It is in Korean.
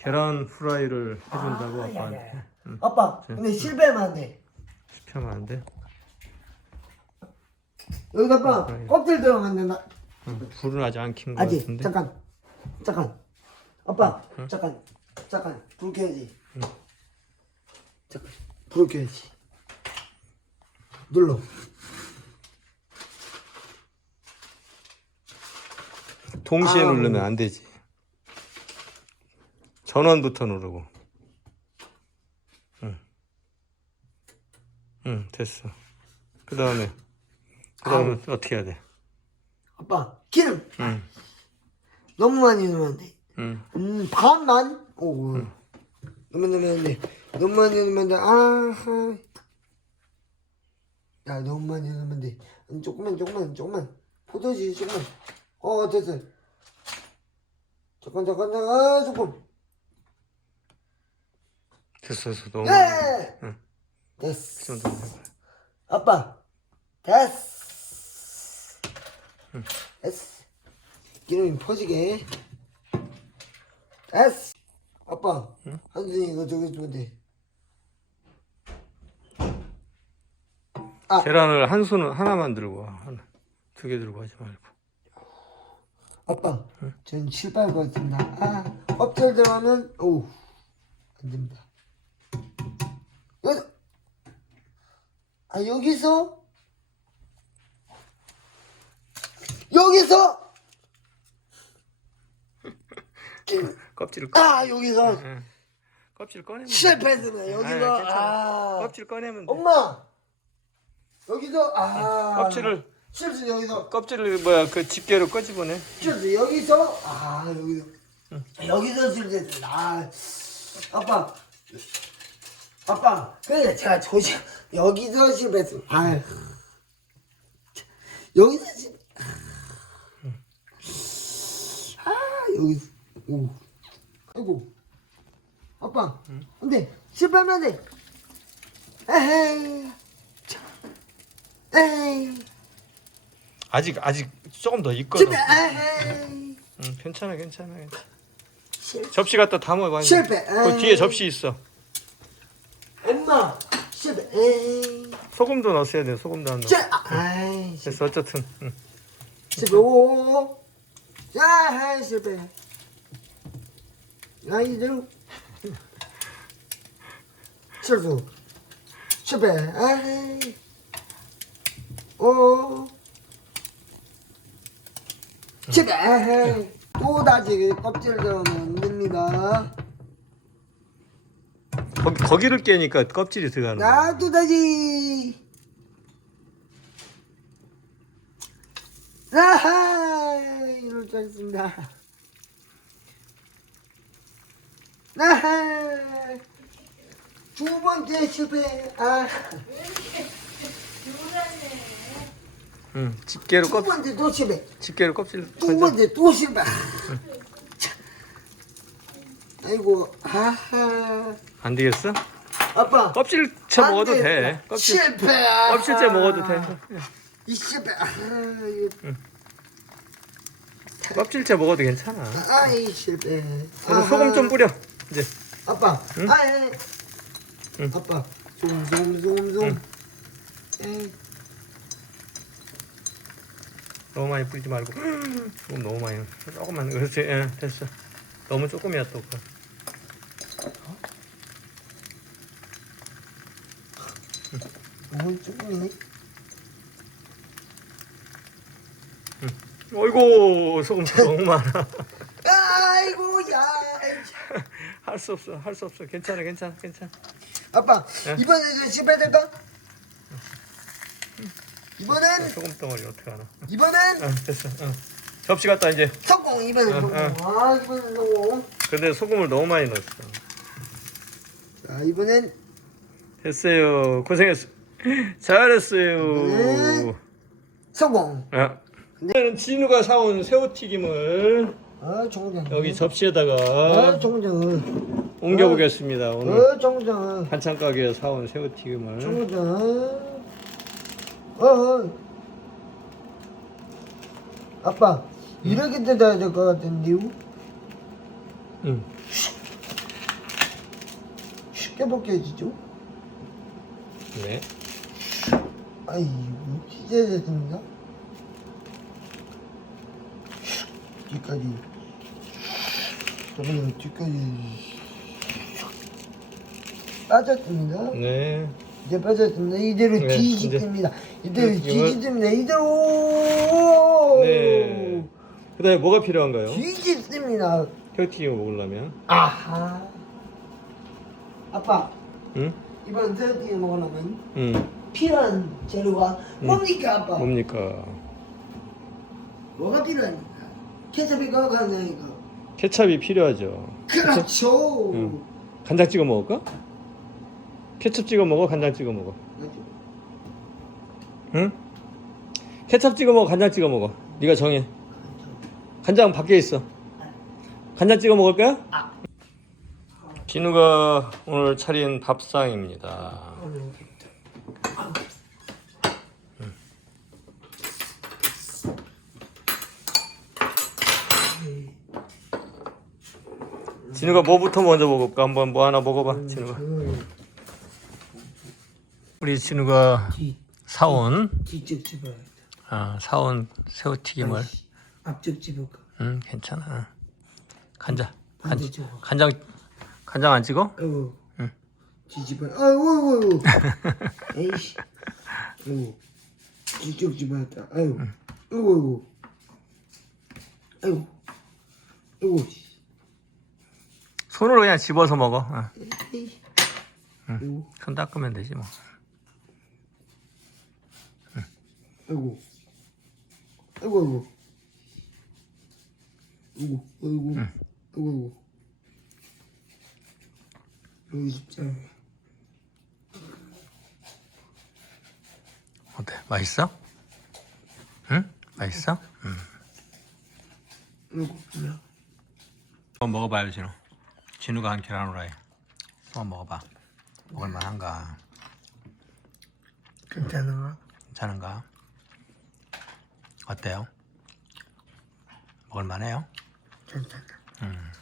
계란 후라이를 해준다고 아, 아빠한테 야. 아빠 자. 근데 실패하면 안 돼. 시켜면 안 돼? 여기다가 그래. 껍질 들어가면 된다. 응. 불은 아직 안 킨 거 아직 같은데 잠깐 잠깐 아빠 응? 잠깐 잠깐 불 켜야지. 응. 잠깐 불 켜야지. 눌러. 동시에 아. 누르면 안 되지 전원부터 누르고 응, 응 됐어 그 다음에 그 다음에 어떻게 해야 돼? 아빠 기름 응, 너무 많이 넣으면 안 돼. 응. 음 반만. 오. 너무 넣으면 안 돼. 너무 많이 넣으면 안 돼. 아하. 야 너무 많이 넣으면 안 돼. 음, 조금만 조금만 조금만. 포도지 조금만. 어 됐어. 잠깐 잠깐 잠깐 아 조금. 됐어 됐어 너무 네. 응. 그 됐어. 정도면 해봐 아빠 됐어. 됐어. 기름이 퍼지게. 됐어. 아빠 응? 한준이 이거 저기 주면 돼. 아. 계란을 한 손은 하나만 들고 와 하나 두 개 들고 하지 말고 아빠 전 실패할 것 같습니다. 아 껍질 들어가면 오우 안 됩니다. 아 여기서? 여기서? 껍질을 꺼. 아 여기서. 응. 껍질 꺼내면 돼. 실패했습니다. 아이, 여기서. 괜찮아. 아. 껍질 꺼내면 돼. 엄마! 여기서? 아. 껍질을. 실수 여기서. 껍질을 뭐야 그 집게로 꺼집어내? 실수 여기서? 아 여기서. 여기서 실수했습니다. 아 아빠 아빠 그래 제가 조심 여기서 실패했습니다. 아 여기서 실아 여기 오. 아이고. 아빠 안돼 실패하면 안 돼. 에헤이. 참. 에헤이. 아직 아직 조금 더 익거든. 실패 에헤이. 응, 괜찮아 괜찮아 괜찮아. 실 접시 갖다 담아 봐. 실패. 그 뒤에 접시 있어 엄마 실패 에이 소금도 넣었어야 돼 소금도 안 넣어 실 아이 됐어 어쨌든 응. 실패 오 야, 실패. 야, 이대로. 실수. 실패. 아이. 오. 실패. 또다시 껍질 안 됩니다. 거기, 거기를 깨니까 껍질이 들어가는 거야 나 또다시. 아하, 이럴 줄 알았습니다. 아하, 두 번째 실패. 아, 응, 집게로 두 껍 번째 또 실패. 집게로 껍질 두 번째 또 실패. 참. 아이고, 아하. 안 되겠어? 아빠. 껍질 채안 먹어도 돼 되겠다. 껍질 실패. 껍질째 먹어도 돼 이 실패. 아, 이거. 껍질째 먹어도 괜찮아 아이 실패. 그리고 소금 좀 뿌려 이제 아빠. 응? 아이. 응. 아빠. 소금 소금. 에이. 너무 많이 뿌리지 말고 조금 너무 많이 조금만 그렇지 예, 됐어 너무 조금이야 또 그거. 뭐 조금이네. 어이구 소금 너무 많아 아이고 야. 할 수 없어 할 수 없어 괜찮아 괜찮아 괜찮아 아빠 응? 이번에도 실패될까? 이번엔 소금 덩어리 어떡하나 이번엔 어, 됐어 어. 접시 갖다 이제 성공 이번엔 응, 성공. 응. 아 이번엔 성공. 근데 소금을 너무 많이 넣었어 자 이번엔 됐어요 고생했어 잘했어요 네. 성공. 아, 이제는 진우가 사온 새우튀김을 아 정장. 여기 아 접시에다가 정장. 옮겨 보겠습니다 오늘 어 정장. 반찬 가게에 사온 새우튀김을 정장. 어. 아빠 이렇게 뜯어야 될 것 같은데요? 응. 깨볼게요 진짜 네. 아이고 진짜 됐습니다 뒤까지 저번에 뒤까지 빠졌습니다 네. 이제 빠졌습니다 이대로 네, 뒤집습니다 이대로 이제 뒤집습니다 이대로 네. 그다음에 뭐가 필요한가요? 뒤집습니다 튀김 먹으려면. 아하 아빠 응? 이번 새우튀김 먹으려면 응. 필요한 재료가 뭡니까 아빠? 뭡니까? 뭐가 필요합니까? 케첩이가 간장이가 케찹이 필요하죠. 그렇죠 응. 간장 찍어 먹을까? 케첩 찍어 먹어, 간장 찍어 먹어. 맞죠? 응? 케첩 찍어 먹어, 간장 찍어 먹어. 네가 정해. 간장 밖에 있어. 간장 찍어 먹을 거야? 진우가 오늘 차린 밥상입니다. 진우가 뭐부터 먼저 먹을까? 한번 뭐 하나 먹어봐, 진우가. 우리 진우가 뒤 사온. 뒤쪽 집어야 돼. 아, 사온 새우튀김을. 앞쪽 집어가. 음 괜찮아. 간장 간, 반대쪽 간장 간장 안 찍어? 아이고. 응. 뒤집어. 아이고 아이고 아이고. 에이씨. 아이고. 뒤쪽 집어야겠다. 아이고. 아이고 아이고. 아이고. 아이고 손으로 그냥 집어서 먹어. 어, 에이. 아이고. 손 닦으면 되지 뭐. 아이고. 아이고 아이고. 아이고 아이고. 아이고 아이고 여기 진짜 어때 맛있어? 응? 맛있어? 응. 뭐야 한번 먹어봐요 진우 진우가 한 계란 후라이 한번 먹어봐 먹을만한가 괜찮아 괜찮은가? 어때요? 먹을만해요? 괜찮아 음.